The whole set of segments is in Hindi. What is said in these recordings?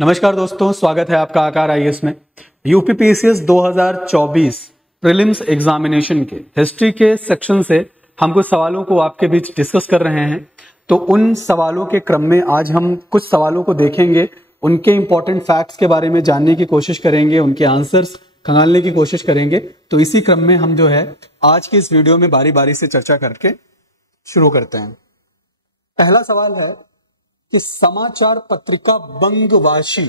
नमस्कार दोस्तों, स्वागत है आपका आकार आईएएस में। यूपीपीसीएस 2024 प्रीलिम्स एग्जामिनेशन के हिस्ट्री के सेक्शन से हम कुछ सवालों को आपके बीच डिस्कस कर रहे हैं। तो उन सवालों के क्रम में आज हम कुछ सवालों को देखेंगे, उनके इंपॉर्टेंट फैक्ट्स के बारे में जानने की कोशिश करेंगे, उनके आंसर्स खंगालने की कोशिश करेंगे। तो इसी क्रम में हम जो है आज के इस वीडियो में बारी बारी से चर्चा करके शुरू करते हैं। पहला सवाल है कि समाचार पत्रिका बंगवासी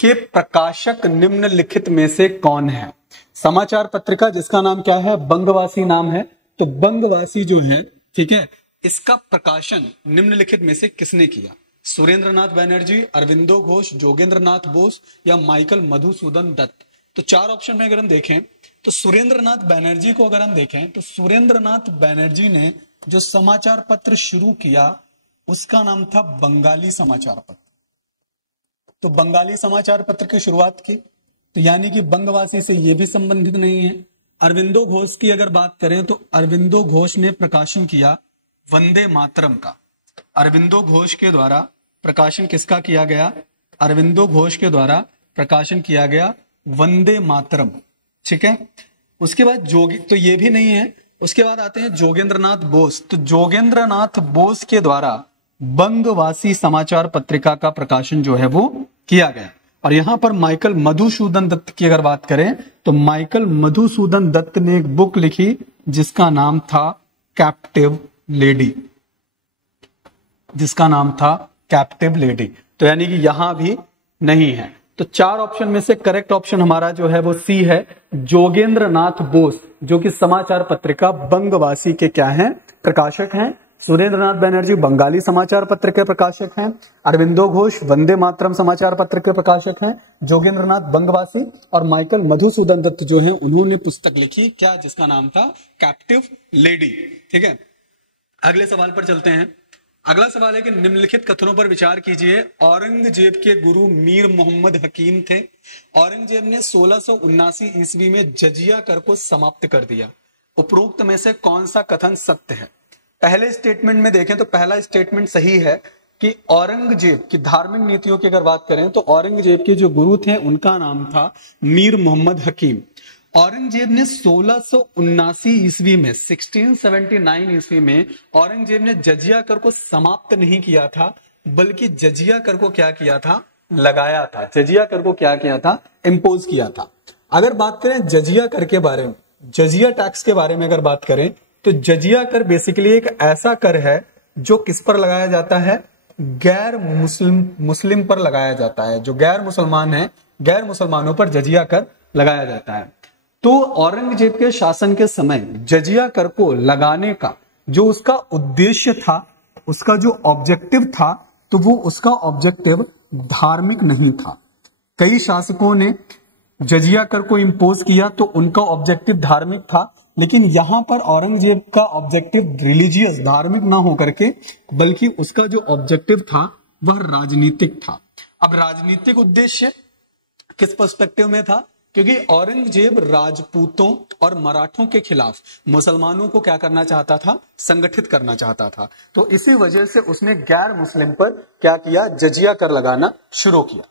के प्रकाशक निम्नलिखित में से कौन है। समाचार पत्रिका जिसका नाम क्या है, बंगवासी नाम है। तो बंगवासी जो है, ठीक है, इसका प्रकाशन निम्नलिखित में से किसने किया? सुरेंद्रनाथ बैनर्जी, अरविंदो घोष, जोगेंद्रनाथ बोस या माइकल मधुसूदन दत्त। तो चार ऑप्शन में अगर हम देखें तो सुरेंद्रनाथ बैनर्जी को अगर हम देखें तो सुरेंद्रनाथ बैनर्जी ने जो समाचार पत्र शुरू किया उसका नाम था बंगाली समाचार पत्र। तो बंगाली समाचार पत्र की शुरुआत की, तो यानी कि बंगवासी से यह भी संबंधित नहीं है। अरविंदो घोष की अगर बात करें तो अरविंदो घोष ने प्रकाशन किया वंदे मातरम का। अरविंदो घोष के द्वारा प्रकाशन किसका किया गया? अरविंदो घोष के द्वारा प्रकाशन किया गया वंदे मातरम, ठीक है। उसके बाद तो ये भी नहीं है। उसके बाद आते हैं जोगेंद्रनाथ बोस। तो जोगेंद्रनाथ बोस के द्वारा बंगवासी समाचार पत्रिका का प्रकाशन जो है वो किया गया। और यहां पर माइकल मधुसूदन दत्त की अगर बात करें तो माइकल मधुसूदन दत्त ने एक बुक लिखी जिसका नाम था कैप्टिव लेडी, जिसका नाम था कैप्टिव लेडी। तो यानी कि यहां भी नहीं है। तो चार ऑप्शन में से करेक्ट ऑप्शन हमारा जो है वो सी है, जोगेंद्रनाथ बोस, जो कि समाचार पत्रिका बंगवासी के क्या हैं? प्रकाशक हैं। सुरेंद्रनाथ बैनर्जी बंगाली समाचार पत्र के प्रकाशक हैं। अरविंदो घोष वंदे मातरम समाचार पत्र के प्रकाशक हैं। जोगेंद्रनाथ बंगवासी और माइकल मधुसूदन दत्त जो हैं उन्होंने पुस्तक लिखी क्या, जिसका नाम था कैप्टिव लेडी, ठीक है। अगले सवाल पर चलते हैं। अगला सवाल है कि निम्नलिखित कथनों पर विचार कीजिए। औरंगजेब के गुरु मीर मोहम्मद हकीम थे। औरंगजेब ने 1679 ईस्वी में जजिया कर को समाप्त कर दिया। उपरोक्त में से कौन सा कथन सत्य है? पहले स्टेटमेंट में देखें तो पहला स्टेटमेंट सही है कि औरंगजेब की धार्मिक नीतियों की अगर बात करें तो औरंगजेब के जो गुरु थे उनका नाम था मीर मोहम्मद हकीम। औरंगजेब ने 1679 ईस्वी में 1679 ईस्वी में औरंगजेब ने जजिया कर को समाप्त नहीं किया था, बल्कि जजिया कर को क्या किया था? लगाया था। जजिया कर को क्या किया था? इंपोज किया था। अगर बात करें जजिया कर के बारे में, जजिया टैक्स के बारे में अगर बात करें तो जजिया कर बेसिकली एक ऐसा कर है जो किस पर लगाया जाता है? गैर मुस्लिम पर लगाया जाता है। जो गैर मुसलमान है, गैर मुसलमानों पर जजिया कर लगाया जाता है। तो औरंगजेब के शासन के समय जजिया कर को लगाने का जो उसका उद्देश्य था, उसका जो ऑब्जेक्टिव था, तो वो उसका ऑब्जेक्टिव धार्मिक नहीं था। कई शासकों ने जजिया कर को इंपोज किया तो उनका ऑब्जेक्टिव धार्मिक था, लेकिन यहां पर औरंगजेब का ऑब्जेक्टिव रिलीजियस, धार्मिक ना होकर के, बल्कि उसका जो ऑब्जेक्टिव था वह राजनीतिक था। अब राजनीतिक उद्देश्य किस पर्सपेक्टिव में था? क्योंकि औरंगजेब राजपूतों और मराठों के खिलाफ मुसलमानों को क्या करना चाहता था? संगठित करना चाहता था। तो इसी वजह से उसने गैर मुस्लिम पर क्या किया? जजिया कर लगाना शुरू किया।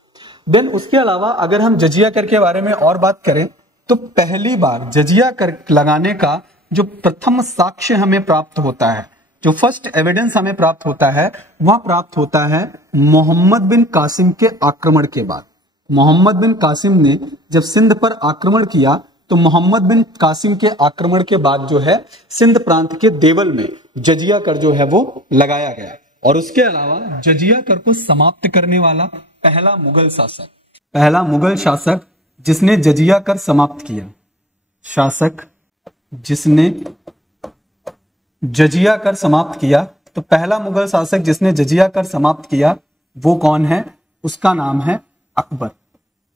देन उसके अलावा अगर हम जजिया कर के बारे में और बात करें तो पहली बार जजिया कर लगाने का जो प्रथम साक्ष्य हमें प्राप्त होता है, जो फर्स्ट एविडेंस हमें प्राप्त होता है, वह प्राप्त होता है मोहम्मद बिन कासिम के आक्रमण के बाद। मोहम्मद बिन कासिम ने जब सिंध पर आक्रमण किया तो मोहम्मद बिन कासिम के आक्रमण के बाद जो है सिंध प्रांत के देवल में जजिया कर जो है वो लगाया गया। और उसके अलावा जजिया कर को समाप्त करने वाला पहला मुगल शासक जिसने जजिया कर समाप्त किया, शासक जिसने जजिया कर समाप्त किया, तो पहला मुगल शासक जिसने जजिया कर समाप्त किया वो कौन है? उसका नाम है अकबर।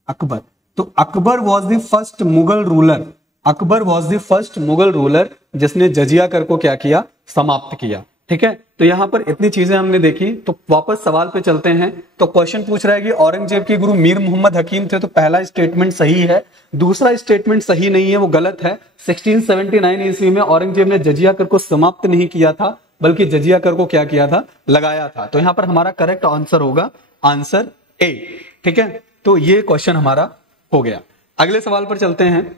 अकबर। तो Akbar was the first Mughal ruler. Akbar was the first Mughal ruler जिसने जजिया कर को क्या किया? समाप्त किया, ठीक है। तो यहां पर इतनी चीजें हमने देखी। तो वापस सवाल पे चलते हैं। तो क्वेश्चन पूछ रहा है कि औरंगजेब के गुरु मीर मोहम्मद हकीम थे। तो पहला स्टेटमेंट सही है, दूसरा स्टेटमेंट सही नहीं है, वो गलत है। 1679 ईस्वी में औरंगजेब ने जजिया कर को समाप्त नहीं किया था, बल्कि जजिया कर को क्या किया था? लगाया था। तो यहां पर हमारा करेक्ट आंसर होगा आंसर ए। ठीक है, तो ये क्वेश्चन हमारा हो गया। अगले सवाल पर चलते हैं।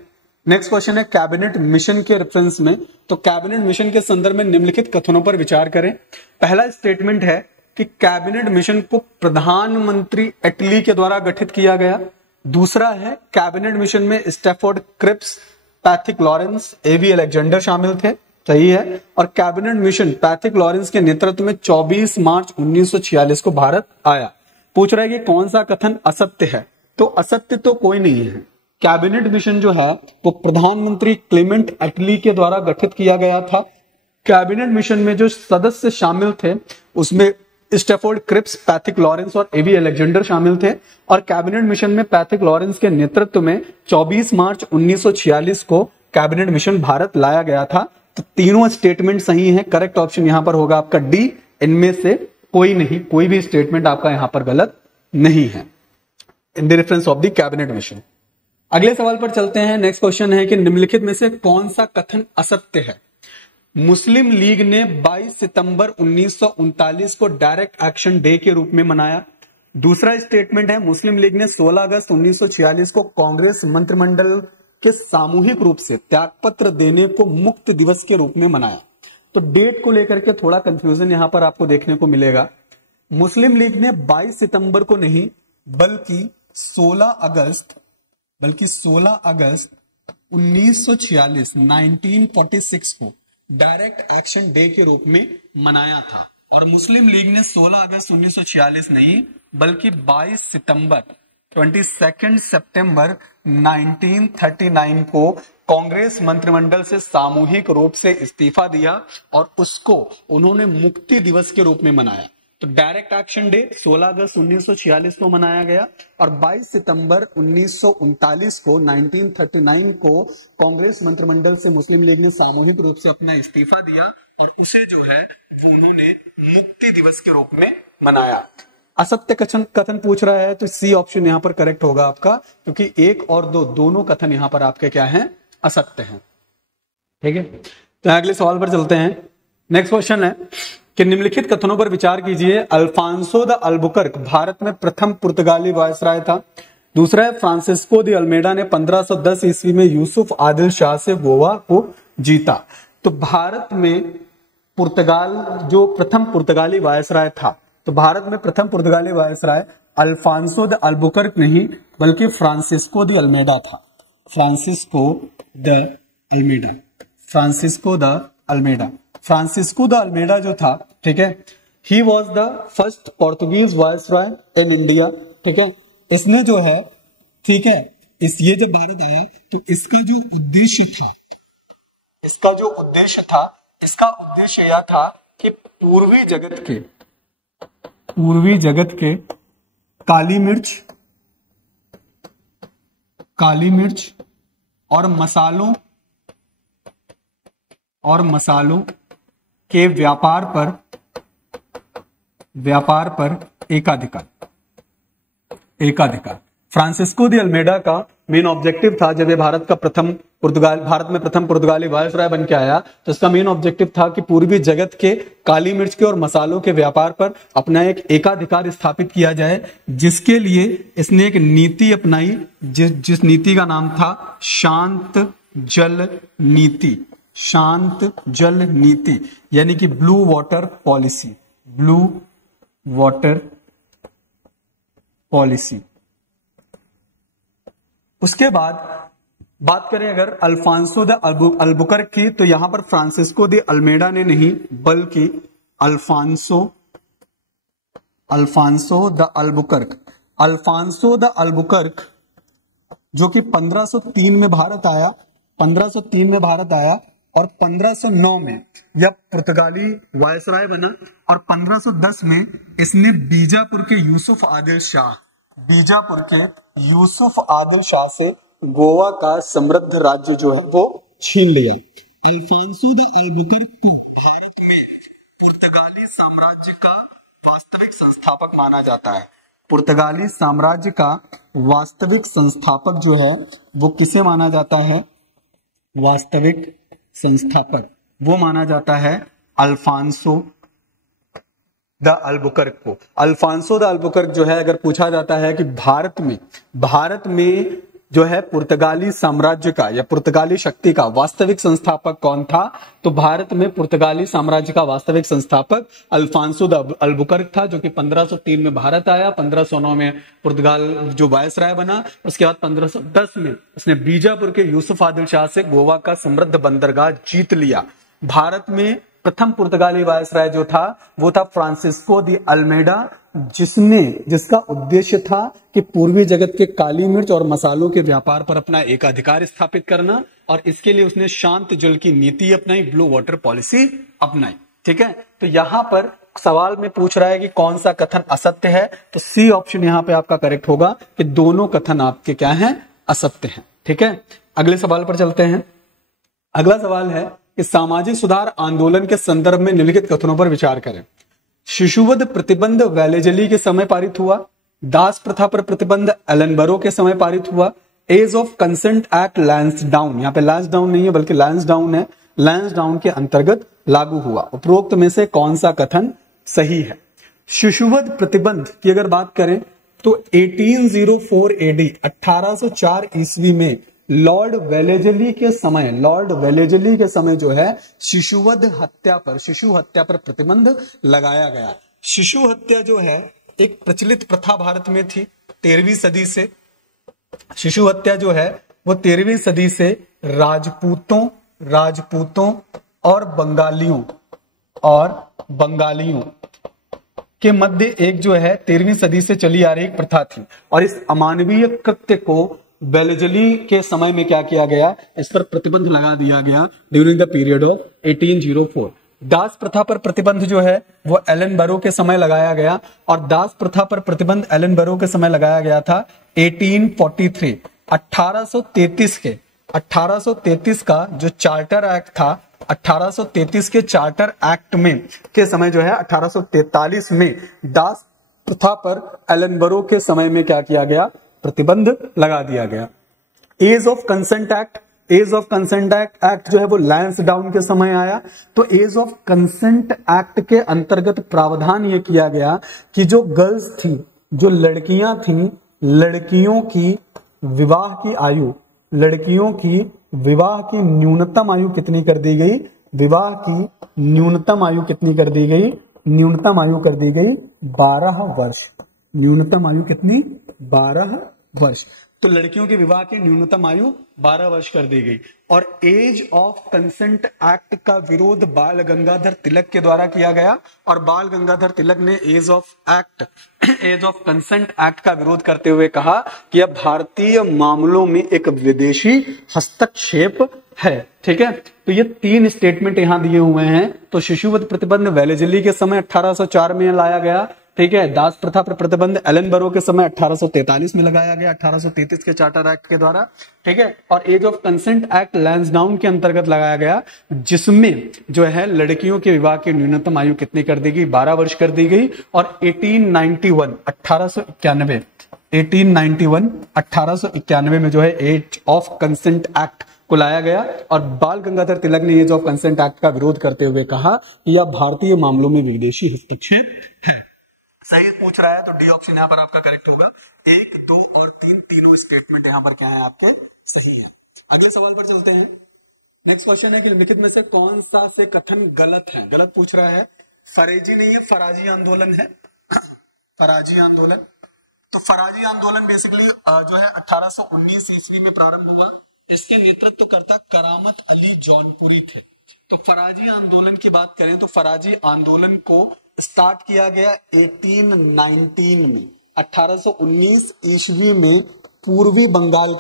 नेक्स्ट क्वेश्चन है कैबिनेट मिशन के रेफरेंस में। तो कैबिनेट मिशन के संदर्भ में निम्नलिखित कथनों पर विचार करें। पहला स्टेटमेंट है कि कैबिनेट मिशन को प्रधानमंत्री एटली के द्वारा गठित किया गया। दूसरा है कैबिनेट मिशन में स्टैफोर्ड क्रिप्स, पैथिक लॉरेंस, एवी अलेक्जेंडर शामिल थे। सही है। और कैबिनेट मिशन पैथिक लॉरेंस के नेतृत्व में 24 मार्च 1946 को भारत आया। पूछ रहा है कि कौन सा कथन असत्य है। तो असत्य तो कोई नहीं है। कैबिनेट मिशन जो है वो प्रधानमंत्री क्लेमेंट एटली के द्वारा गठित किया गया था। कैबिनेट मिशन में जो सदस्य शामिल थे उसमें स्टैफोर्ड क्रिप्स, पैथिक लॉरेंस और एवी अलेक्जेंडर शामिल थे। और कैबिनेट मिशन में पैथिक लॉरेंस के नेतृत्व में 24 मार्च 1946 को कैबिनेट मिशन भारत लाया गया था। तो तीनों स्टेटमेंट सही है। करेक्ट ऑप्शन यहां पर होगा आपका डी। इनमें से कोई नहीं, कोई भी स्टेटमेंट आपका यहां पर गलत नहीं है in the reference of the cabinet mission. अगले सवाल पर चलते हैं। नेक्स्ट क्वेश्चन है कि निम्नलिखित में से कौन सा कथन असत्य है। मुस्लिम लीग ने 22 सितंबर 1939 को डायरेक्ट एक्शन डे के रूप में मनाया। दूसरा स्टेटमेंट है मुस्लिम लीग ने 16 अगस्त 1946 को कांग्रेस मंत्रिमंडल के सामूहिक रूप से त्यागपत्र देने को मुक्त दिवस के रूप में मनाया। तो डेट को लेकर के थोड़ा कंफ्यूजन यहां पर आपको देखने को मिलेगा। मुस्लिम लीग ने 22 सितंबर को नहीं बल्कि 16 अगस्त 1946 को डायरेक्ट एक्शन डे के रूप में मनाया था। और मुस्लिम लीग ने 16 अगस्त 1946 नहीं बल्कि 22 सितंबर 22 सितंबर 1939 को कांग्रेस मंत्रिमंडल से सामूहिक रूप से इस्तीफा दिया और उसको उन्होंने मुक्ति दिवस के रूप में मनाया। तो डायरेक्ट एक्शन डे 16 अगस्त 1946 को मनाया गया और 22 सितंबर 1939 को 1939 को कांग्रेस मंत्रिमंडल से मुस्लिम लीग ने सामूहिक रूप से अपना इस्तीफा दिया और उसे जो है वो उन्होंने मुक्ति दिवस के रूप में मनाया। असत्य कथन पूछ रहा है तो सी ऑप्शन यहां पर करेक्ट होगा आपका, क्योंकि 1 और 2 दोनों कथन यहां पर आपके क्या हैं, असत्य हैं। ठीक है, तो अगले सवाल पर चलते हैं। नेक्स्ट क्वेश्चन है कि निम्नलिखित कथनों पर विचार कीजिए। अल्फांसो द अल्बुकर्क भारत में प्रथम पुर्तगाली वायसराय था। दूसरा है फ्रांसिस्को द अल्मेडा ने 1510 ईस्वी में यूसुफ आदिल शाह से गोवा को जीता। तो भारत में पुर्तगाल जो प्रथम पुर्तगाली वायसराय था, तो भारत में प्रथम पुर्तगाली वायसराय अल्फांसो द अल्बुकर्क नहीं बल्कि फ्रांसिस्को द अल्मेडा था। फ्रांसिस्को द अल्मेडा जो था, ठीक है, ही was the first Portuguese viceroy in India. ठीक है, इसने जो है, ठीक है, ये जब भारत आया तो इसका जो उद्देश्य यह था कि पूर्वी जगत के काली मिर्च और मसालों के व्यापार पर एकाधिकार। फ्रांसिस्को द अल्मेडा का मेन ऑब्जेक्टिव था, जब ये भारत में प्रथम पुर्तगाली वायसराय बन के आया तो इसका मेन ऑब्जेक्टिव था कि पूर्वी जगत के काली मिर्च के और मसालों के व्यापार पर अपना एक एकाधिकार स्थापित किया जाए, जिसके लिए इसने एक नीति अपनाई जिस नीति का नाम था शांत जल नीति, यानी कि ब्लू वाटर पॉलिसी। उसके बाद बात करें अगर अल्फांसो द अल्बुकर्क की, तो यहां पर फ्रांसिस्को द अल्मेडा ने नहीं बल्कि अल्फांसो द अल्बुकर्क जो कि 1503 में भारत आया और 1509 में यह पुर्तगाली वायसराय बना और 1510 में इसने बीजापुर के यूसुफ आदिल शाह से गोवा का समृद्ध राज्य जो है वो छीन लिया। अल्फांसो द अल्बुकर्क को भारत में पुर्तगाली साम्राज्य का वास्तविक संस्थापक माना जाता है। पुर्तगाली साम्राज्य का वास्तविक संस्थापक जो है वो किसे माना जाता है? वास्तविक संस्थापक वो माना जाता है अल्फांसो द अल्बुकर्क को। अल्फांसो द अल्बुकर्क जो है, अगर पूछा जाता है कि भारत में जो है पुर्तगाली साम्राज्य का या पुर्तगाली शक्ति का वास्तविक संस्थापक कौन था, तो भारत में पुर्तगाली साम्राज्य का वास्तविक संस्थापक अल्फांसो द अल्बुकर्क था, जो कि 1503 में भारत आया, 1509 में पुर्तगाल जो वायसराय बना, उसके बाद 1510 में उसने बीजापुर के यूसुफ आदिल शाह से गोवा का समृद्ध बंदरगाह जीत लिया। भारत में प्रथम पुर्तगाली वायसराय जो था वो था फ्रांसिस्को दी अल्मेडा, जिसका उद्देश्य था कि पूर्वी जगत के काली मिर्च और मसालों के व्यापार पर अपना एक अधिकार स्थापित करना, और इसके लिए उसने शांत जल की नीति अपनाई, ब्लू वाटर पॉलिसी अपनाई। ठीक है, तो यहां पर सवाल में पूछ रहा है कि कौन सा कथन असत्य है, तो सी ऑप्शन यहां पे आपका करेक्ट होगा कि दोनों कथन आपके क्या हैं, असत्य हैं। ठीक है, अगले सवाल पर चलते हैं। अगला सवाल है कि सामाजिक सुधार आंदोलन के संदर्भ में निम्नलिखित कथनों पर विचार करें। शिशुवध प्रतिबंध वेलेजली के समय पारित हुआ, दास प्रथा पर प्रतिबंध एलनबरो के समय पारित हुआ, age of consent act Lansdowne, यहां पे लैंसडाउन नहीं है बल्कि लैंसडाउन है, लैंसडाउन के अंतर्गत लागू हुआ। उपरोक्त में से कौन सा कथन सही है? शिशुवध प्रतिबंध की अगर बात करें तो 1804 एडी 1804 ईस्वी में लॉर्ड वेलेजली के समय जो है शिशु हत्या पर प्रतिबंध लगाया गया। शिशु हत्या जो है एक प्रचलित प्रथा भारत में थी 13वीं सदी से। शिशु हत्या जो है वो 13वीं सदी से राजपूतों और बंगालियों के मध्य एक जो है 13वीं सदी से चली आ रही एक प्रथा थी, और इस अमानवीय कृत्य को वेलेजली के समय में क्या किया गया, इस पर प्रतिबंध लगा दिया गया ड्यूरिंग द पीरियड ऑफ 1804। दास प्रथा पर प्रतिबंध जो है वो एलनबरो के समय लगाया गया, और दास प्रथा पर प्रतिबंध एलनबरो के समय लगाया गया था 1843। 1833 का जो चार्टर एक्ट था, 1833 के चार्टर एक्ट में के समय जो है 1843 में दास प्रथा पर एलनबरो के समय में क्या किया गया, प्रतिबंध लगा दिया गया। एज ऑफ कंसेंट एक्ट जो है वो लैंसडाउन के समय आया। तो एज ऑफ कंसेंट एक्ट के अंतर्गत प्रावधान यह किया गया कि जो गर्ल्स थी, जो लड़कियां थी, लड़कियों की विवाह की न्यूनतम आयु कितनी कर दी गई, न्यूनतम आयु कर दी गई 12 वर्ष। न्यूनतम आयु कितनी, 12 वर्ष। तो लड़कियों के विवाह की न्यूनतम आयु 12 वर्ष कर दी गई। और एज ऑफ कंसेंट एक्ट का विरोध बाल गंगाधर तिलक के द्वारा किया गया, और बाल गंगाधर तिलक ने एज ऑफ कंसेंट एक्ट का विरोध करते हुए कहा कि यह भारतीय मामलों में एक विदेशी हस्तक्षेप है। ठीक है, तो ये 3 स्टेटमेंट यहां दिए हुए हैं। तो शिशुवध प्रतिबंध वेलेजली के समय 1804 में लाया गया। ठीक है, दास प्रथा पर प्रतिबंध एलनबरो के समय 1843 में लगाया गया, 1833 के चार्टर एक्ट के द्वारा। ठीक है, और age of consent act Lansdowne के अंतर्गत लगाया गया, जिसमें जो है लड़कियों के विवाह की न्यूनतम आयु कितनी कर दी गई, 12 वर्ष कर दी गई। और 1891 में जो है एज ऑफ कंसेंट एक्ट को लाया गया, और बाल गंगाधर तिलक ने एज ऑफ कंसेंट एक्ट का विरोध करते हुए कहा कि यह भारतीय मामलों में विदेशी हस्तक्षेप है। सही पूछ रहा है तो डी ऑप्शन यहाँ पर आपका करेक्ट होगा। 1, 2 और 3 तीनों स्टेटमेंट यहाँ पर क्या है, आपके सही है। अगले सवाल पर चलते हैं। नेक्स्ट क्वेश्चन है कि निम्नलिखित में से कौन सा से कथन गलत है। गलत पूछ रहा है, फरेजी नहीं है, फराजी आंदोलन है। फराजी आंदोलन, तो फराजी आंदोलन बेसिकली जो है 1819 ईस्वी में प्रारंभ हुआ। इसके नेतृत्व करता करामत अली जौनपुरी थे। तो फराजी आंदोलन की बात करें तो फराजी आंदोलन को स्टार्ट किया गया 1819 में, 1819 ईस्वी में पूर्वी बंगाल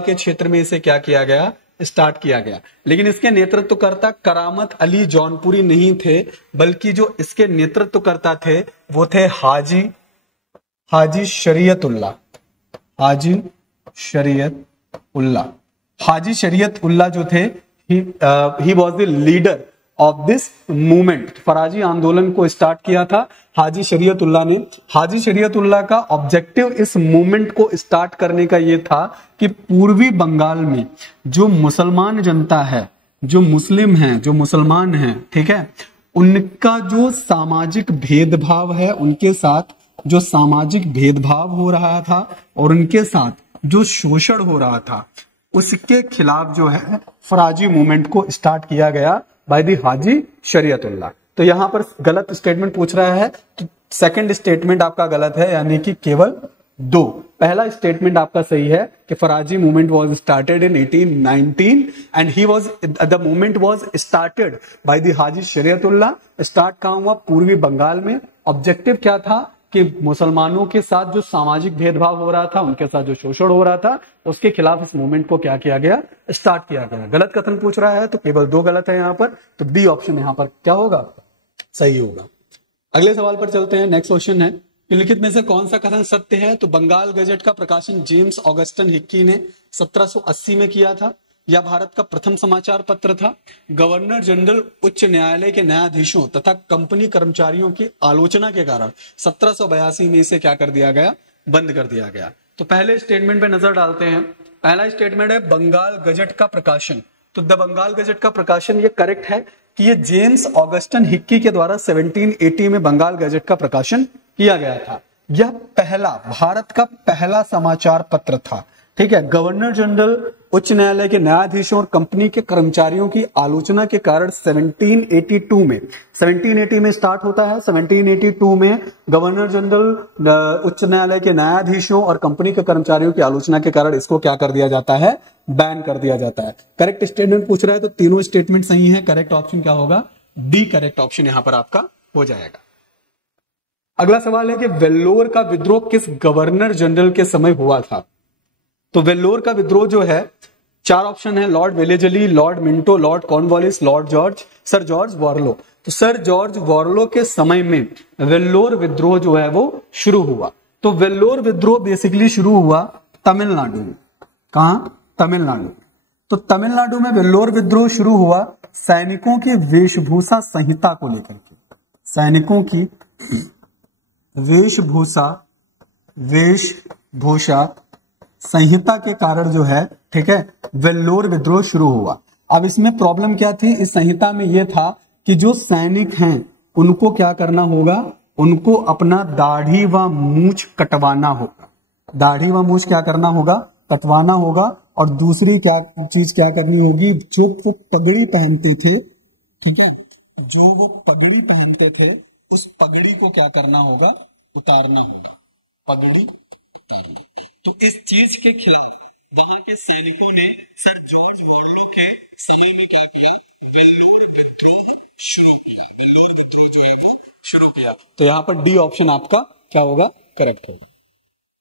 के क्षेत्र में इसे क्या किया गया, स्टार्ट किया गया। लेकिन इसके नेतृत्वकर्ता करामत अली जौनपुरी नहीं थे, बल्कि जो इसके नेतृत्वकर्ता थे वो थे हाजी शरीयत उल्लाह जो थे, he was the leader of this movement. Faraizi आंदोलन को स्टार्ट किया था हाजी शरीयत उल्लाह ने। हाजी शरीयत उल्लाह का ऑब्जेक्टिव इस मूवमेंट को स्टार्ट करने का यह था कि पूर्वी बंगाल में जो मुसलमान जनता है, जो मुस्लिम हैं, जो मुसलमान हैं, ठीक है, उनका जो सामाजिक भेदभाव है, उनके साथ जो सामाजिक भेदभाव हो रहा था और उनके साथ जो शोषण हो रहा था, उसके खिलाफ जो है फराजी मूवमेंट को स्टार्ट किया गया बाय दी हाजी शरीयतुल्लाह। तो यहां पर गलत स्टेटमेंट पूछ रहा है, तो सेकंड स्टेटमेंट आपका गलत है, यानी कि केवल 2। पहला स्टेटमेंट आपका सही है कि Faraizi movement was started in 1819 and he was the movement was started by the Haji Shariatullah. Start कहां हुआ? पूर्वी बंगाल में। ऑब्जेक्टिव क्या था कि मुसलमानों के साथ जो सामाजिक भेदभाव हो रहा था, उनके साथ जो शोषण हो रहा था, उसके खिलाफ इस मूवमेंट को क्या किया गया? स्टार्ट किया गया। गलत कथन पूछ रहा है तो केवल 2 गलत है यहां पर, तो बी ऑप्शन यहां पर क्या होगा? सही होगा। अगले सवाल पर चलते हैं। नेक्स्ट क्वेश्चन है, निम्नलिखित में से कौन सा कथन सत्य है? तो बंगाल गजट का प्रकाशन जेम्स ऑगस्टन हिक्की ने 1780 में किया था। यह भारत का प्रथम समाचार पत्र था। गवर्नर जनरल उच्च न्यायालय के न्यायाधीशों तथा कंपनी कर्मचारियों की आलोचना के कारण 1782 में इसे क्या कर दिया गया? बंद कर दिया गया। तो पहले स्टेटमेंट पे नजर डालते हैं। पहला स्टेटमेंट है बंगाल गजट का प्रकाशन। तो द बंगाल गजट का प्रकाशन ये करेक्ट है कि ये जेम्स ऑगस्टन हिक्की के द्वारा 1780 में बंगाल गजट का प्रकाशन किया गया था। यह पहला, भारत का पहला समाचार पत्र था। ठीक है। गवर्नर जनरल उच्च न्यायालय के न्यायाधीशों और कंपनी के कर्मचारियों की आलोचना के कारण 1780 में स्टार्ट होता है। 1782 में गवर्नर जनरल उच्च न्यायालय के न्यायाधीशों और कंपनी के कर्मचारियों की आलोचना के कारण इसको क्या कर दिया जाता है? बैन कर दिया जाता है। करेक्ट स्टेटमेंट पूछ रहा है तो तीनों स्टेटमेंट सही है। करेक्ट ऑप्शन क्या होगा? डी करेक्ट ऑप्शन यहां पर आपका हो जाएगा। अगला सवाल है कि वेल्लोर का विद्रोह किस गवर्नर जनरल के समय हुआ था? तो वेल्लोर का विद्रोह जो है, 4 ऑप्शन है, Lord Wellesley, Lord Minto, Lord Cornwallis, sir George Barlow. तो सर जॉर्ज वॉरलो के समय में वेल्लोर विद्रोह जो है वो शुरू हुआ। तो वेल्लोर विद्रोह बेसिकली शुरू हुआ तमिलनाडु में। कहां? तमिलनाडु। तो तमिलनाडु में वेल्लोर विद्रोह शुरू हुआ सैनिकों की वेशभूषा संहिता को लेकर के। सैनिकों की वेशभूषा संहिता के कारण जो है, ठीक है, वेल्लोर विद्रोह शुरू हुआ। अब इसमें प्रॉब्लम क्या थी? इस संहिता में यह था कि जो सैनिक हैं उनको क्या करना होगा? उनको अपना दाढ़ी व मूछ कटवाना होगा। दाढ़ी व मूछ क्या करना होगा? कटवाना होगा। और दूसरी क्या चीज क्या करनी होगी? जो वो पगड़ी पहनते थे, ठीक है, जो वो पगड़ी पहनते थे, उस पगड़ी को क्या करना होगा? उतारना होगा। पगड़ी उतारना। तो इस चीज के खिलाफ वहां के सैनिकों ने सर जॉर्ज वॉरलो के समय में क्या किया? वेल्लोर विद्रोह शुरू किया। तो यहां पर डी ऑप्शन आपका क्या होगा? करेक्ट होगा।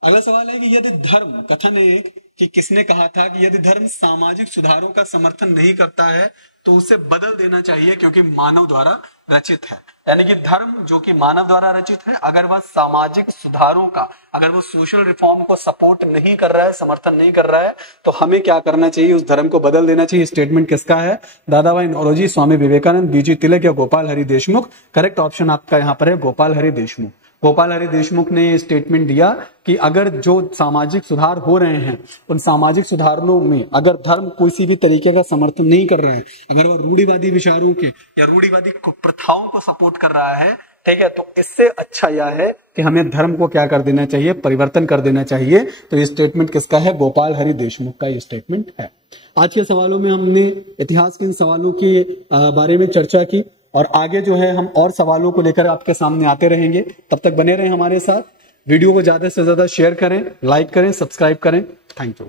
अगला सवाल है कि यदि धर्म, कथन है कि किसने कहा था कि यदि धर्म सामाजिक सुधारों का समर्थन नहीं करता है तो उसे बदल देना चाहिए क्योंकि मानव द्वारा रचित है। यानी कि धर्म जो कि मानव द्वारा रचित है, अगर वह सामाजिक सुधारों का, अगर वो सोशल रिफॉर्म को सपोर्ट नहीं कर रहा है, समर्थन नहीं कर रहा है, तो हमें क्या करना चाहिए? उस धर्म को बदल देना चाहिए। स्टेटमेंट किसका है? दादाभाई नौरोजी, स्वामी विवेकानंद, बीजी तिलक या गोपाल हरि देशमुख। करेक्ट ऑप्शन आपका यहां पर है गोपाल हरि देशमुख। गोपाल हरि देशमुख ने स्टेटमेंट दिया कि अगर जो सामाजिक सुधार हो रहे हैं, उन सामाजिक सुधारों में अगर धर्म किसी भी तरीके का समर्थन नहीं कर रहा है, अगर वो रूढ़िवादी विचारों के या रूढ़िवादी प्रथाओं को सपोर्ट कर रहा है, ठीक है, तो इससे अच्छा यह है कि हमें धर्म को क्या कर देना चाहिए? परिवर्तन कर देना चाहिए। तो ये स्टेटमेंट किसका है? गोपाल हरि देशमुख का ये स्टेटमेंट है। आज के सवालों में हमने इतिहास के इन सवालों के बारे में चर्चा की और आगे जो है हम और सवालों को लेकर आपके सामने आते रहेंगे। तब तक बने रहें हमारे साथ। वीडियो को ज्यादा से ज्यादा शेयर करें, लाइक करें, सब्सक्राइब करें। Thank you.